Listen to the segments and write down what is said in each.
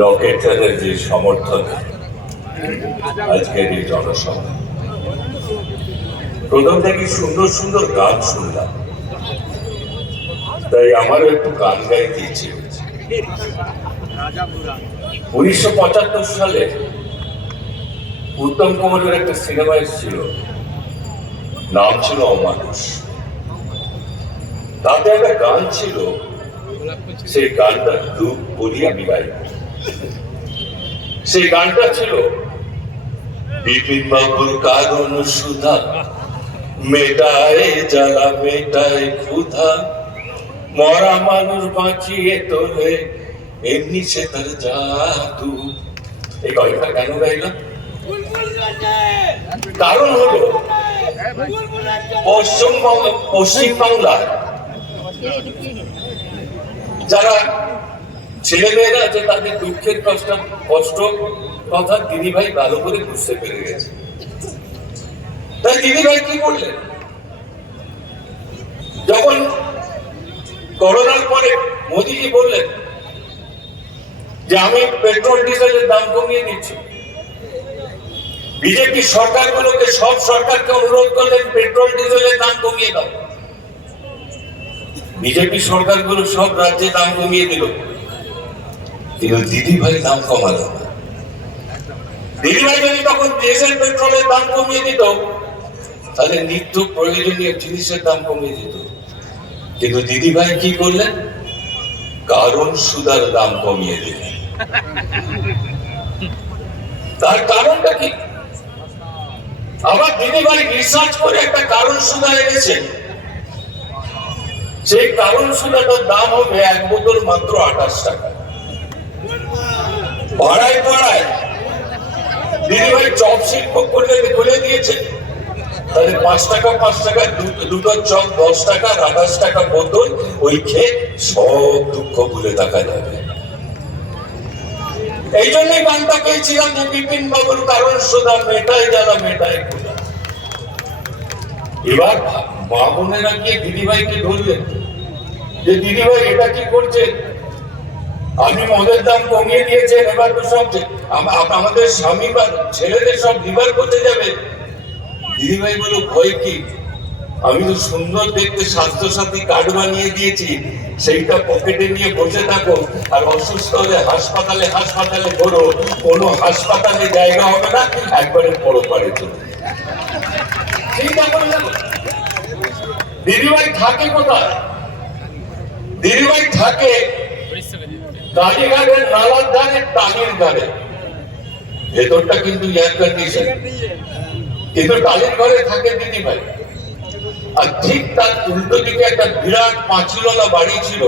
লকেট চ্যাটার্জি সমর্থনে আজকের এই জনসভা। প্রথম থেকে সুন্দর সুন্দর গান শুনলাম, তাই আমারও একটু গান গাইতে ইচ্ছে হয়েছে। 1975 সালে উত্তম কুমারের একটা সিনেমা এসেছিল, নাম ছিল অমানুষ। তাতে একটা গান ছিল, সেই গানটার রূপ বলি আমি গাইব। সেই গানটা ছিল বিপিন বাবুর কারণ সুধা, মেটায় জ্বালা মেটায় ক্ষুধা, মরা মানুষ বাঁচিয়ে তোলে এমনি সে তার জাদু। এই গানটা কেন গাইলাম? কারণ হলো পশ্চিমবাংলার যারা ছেলেমেয়েরা আছে তাদের দুঃখের কষ্ট কথা দিদিভাই ভালো করে বুঝতে পেরে গেছে। তাই দিদিভাই কি করলেন, যখন করোনার পরে মোদীজি বললেন যে আমি পেট্রোল ডিজেলের দাম কমিয়ে দিচ্ছি, বিজেপি সরকারগুলোকে সব সরকারকে অনুরোধ করলেন পেট্রোল ডিজেলের দাম কমিয়ে দাও। বিজেপি সরকারগুলো সব রাজ্যে দাম কমিয়ে দিল, কিন্তু দিদিভাই দাম কমালো না। দিদিভাই যদি তখন ডিজেল পেট্রোলের দাম কমিয়ে দিত, তাহলে নিত্য প্রয়োজনীয় জিনিসের দাম কমিয়ে দিত। কিন্তু দিদিভাই কি করলেন? কারণ সুদার দাম কমিয়ে দিলেন। তার কারণটা কি? আবার দিদিভাই রিসার্চ করে একটা কারণ সুদা এনেছেন। সেই কারণ সুদাটার দাম হবে এক বোতল মাত্র 28 টাকা। পাড়ায় পাড়ায় দিদিভাই চপ শিল্প খুলে দিয়েছেন, তাহলে 5 টাকা 5 টাকা দুটো চপ 10 টাকা 28 টাকা বোতল, ওই খেয়ে সব দুঃখ ভুলে দেখা যাবে। এই জন্যই গানটা পেয়েছিলাম যে বিপিন বাবুর কারণ সুদা, মেটায় জ্বালা মেটায় ক্ষুধা। এবার মা বোনেরা গিয়ে দিদিভাইকে ধরলেন যে দিদিভাই এটা কি করছেন, আপনি মদের দাম কমিয়ে দিয়েছেন, এবার তো সব আমাদের স্বামী বা ছেলেদের সব লিভার করতে যাবে। দিদিভাই বলো ভয় কি, আমি তো সুন্দর দেখতে স্বাস্থ্যসাথী কার্ড বানিয়ে দিয়েছি, সেইটা পকেটে নিয়ে বসে থাকো, আর অসুস্থ হলে হাসপাতালে ঘোরো, কোনো হাসপাতালে জায়গা হবে না, একবারে বড় পারে চলে। চিন্তা করে দেখো দিদিভাই থাকে কোথায়? দিদিভাই থাকে কালীঘাটের নালার ধারে, টালির ধারে। ভেতরটা কিন্তু এয়ার কন্ডিশন, কিন্তু টালির ঘরে থাকে দিদিভাই। আর ঠিক তার উল্টো দিকে একটা বিরাট পাঁচিলওয়ালা বাড়ি ছিল,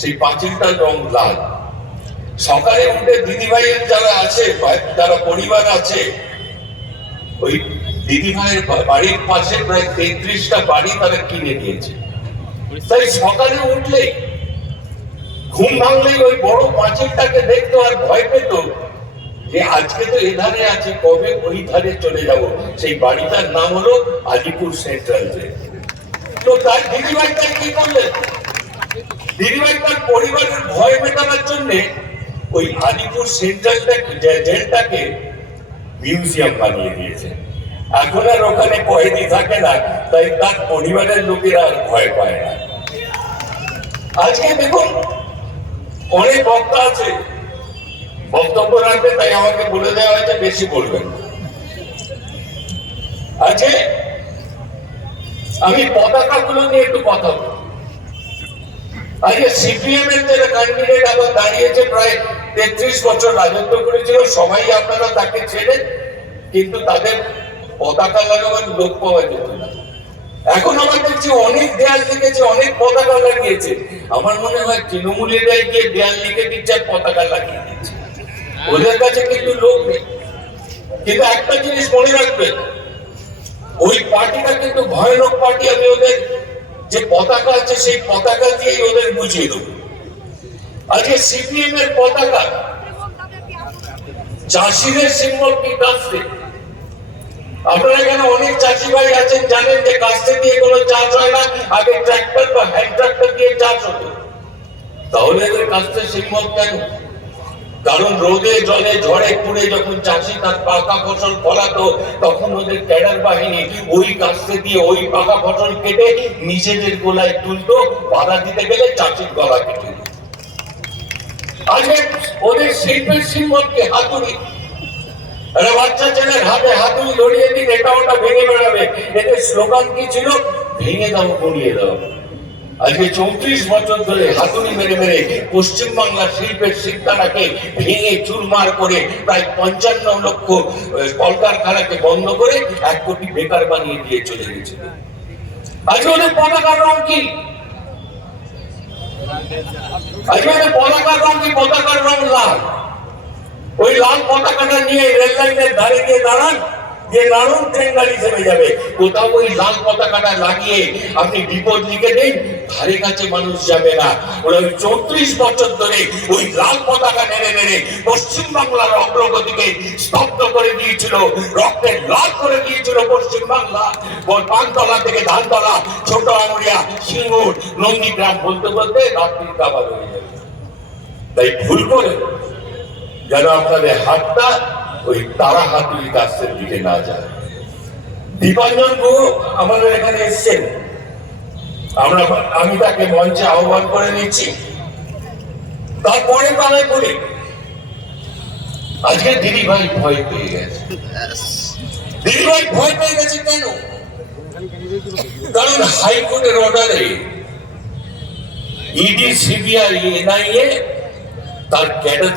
সেই পাঁচিলটার রং লাল। সকালে উঠে দিদিভাইয়ের যারা আছে, যারা পরিবার আছে, ওই দিদিভাইয়ের বাড়ির পাশে প্রায় 33টা বাড়ি তারা কিনে দিয়েছে। তাই সকালে উঠলেই, ঘুম ভাঙলেই ওই বড় পাঁচিলটাকে দেখতো আর ভয় পেত যে আজকে তো এধারে আছে, কবে ওই ধারে চলে যাব। সেই বাড়িটার নাম হলো আলিপুর সেন্ট্রাল জেল। তো তার দিদিভাই তাই কি করলেন, দিদিভাই তার পরিবারের ভয় মেটানোর জন্য ওই আলিপুর সেন্ট্রাল জেলটাকে মিউজিয়াম বানিয়ে দিয়েছে। এখন আর ওখানে কয়েদি থাকে না, তাই তার পরিবারের লোকেরা আর ভয় পায় না। আজকে দেখুন অনেক বক্তা আছে, বক্তব্য রাখবে, তাই আমাকে বলে দেওয়া হয়েছে বেশি বলবেন। আজকে আমি পতাকাগুলো নিয়ে একটু কথা বলব। আজকে সিপিএম এর যারা ক্যান্ডিডেট আবার দাঁড়িয়েছে, প্রায় 33 বছর রাজত্ব করেছিল, সবাই আপনারা তাকে চেনেন, কিন্তু তাদের পতাকা লাগাবার লোক পাওয়া যেত না। এখন আমার দেখছি অনেক দেয়াল লিখেছে, অনেক পতাকা লাগিয়েছে। আমার মনে হয় তৃণমূলেরাই গিয়ে দেয়াল লিখে দিচ্ছে আর পতাকা লাগিয়ে দিচ্ছে, ওদের কাছে কিন্তু লোক নেই। কিন্তু একটা জিনিস মনে রাখবেন, ওই পার্টিটা কিন্তু ভয়ানক পার্টি। আমি ওদের যে পতাকা আছে সেই পতাকা দিয়েই ওদের বুঝিয়ে দেবো। আজকে সিপিএম এর পতাকা চাষিদের সিম্বল কি কাটছে, আপনারা এখানে অনেক চাষি ভাই আছেন, জানেন যে কাস্তে দিয়ে কোনো চাষ হয় না, আগে ট্রাক্টর বা হ্যান্ড ট্রাক্টর দিয়ে চাষ হতো। তাহলে এদের কাস্তে সেই মত কেন? কারণ রোদে জলে ঝড়ে পুড়ে যখন চাষি তার পাকা ফসল ফলাতো, তখন ওদের ক্যাডার বাহিনী ওই কাস্তে দিয়ে ওই পাকা ফসল কেটে নিজেদের গোলায় তুলতো, বাধা দিতে গেলে চাষির গলা কেটে। আজকে ওদের শিল্পের সিম্বলকে হাতুড়ি, একটা বাচ্চা ছেলের হাতে হাতুড়ি ধরিয়ে দিন, এটা ওটা ভেঙে বেড়াবে। এদের স্লোগান কি ছিল? ভেঙে দাও, গড়িয়ে দাও। আজকে 34 বছর ধরে হাতুড়ি মেরে মেরে পশ্চিমবাংলার শিল্পের শিল্পটাকে ভেঙে চুরমার করে প্রায় 55 লক্ষ কলকারখানাকে বন্ধ করে 1 কোটি বেকার বানিয়ে দিয়ে চলে গেছে। আজকে ওদের পতাকার রং কি? আজকে ওদের পতাকার রং কি? পতাকার রং লাল। ওই লাল পতাকাটা নিয়ে রেল লাইনের ধারে গিয়ে দাঁড়ান, যে দারুণ ট্রেন গাড়ি থেমে যাবে। কোথাও ওই লাল পতাকাটা লাগিয়ে আপনি বিপদ লিখে দিন, ধারে কাছে মানুষ যাবে না। ওরা 34 বছর ধরে ওই লাল পতাকা নেড়ে নেড়ে পশ্চিমবাংলার অগ্রগতিকে স্তব্ধ করে দিয়েছিল, রক্তের লাল করে দিয়েছিল পশ্চিমবাংলা। পানতলা থেকে ধানতলা, ছোট আঙুরিয়া, সিঙ্গুর, নন্দীগ্রাম বলতে বলতে রাত্রির কাবার হয়ে যাবে। তাই ভুল করে যেন আপনাদের হাতটা ওই তারা হাতুড়ি কাস্তের দিকে না যায়। দীপাঞ্জন গুহ আমাদের এখানে এসছেন, আমি তাকে মঞ্চে আহ্বান করে নিচ্ছি। তারপরে পালায় বলি, আজকে দিদিভাই ভয় পেয়ে গেছে। দিদিভাই ভয় পেয়ে গেছে কেন? কারণ হাইকোর্টের অর্ডারে ইডি, সিবিআই, এনআইএ তার ক্যাডার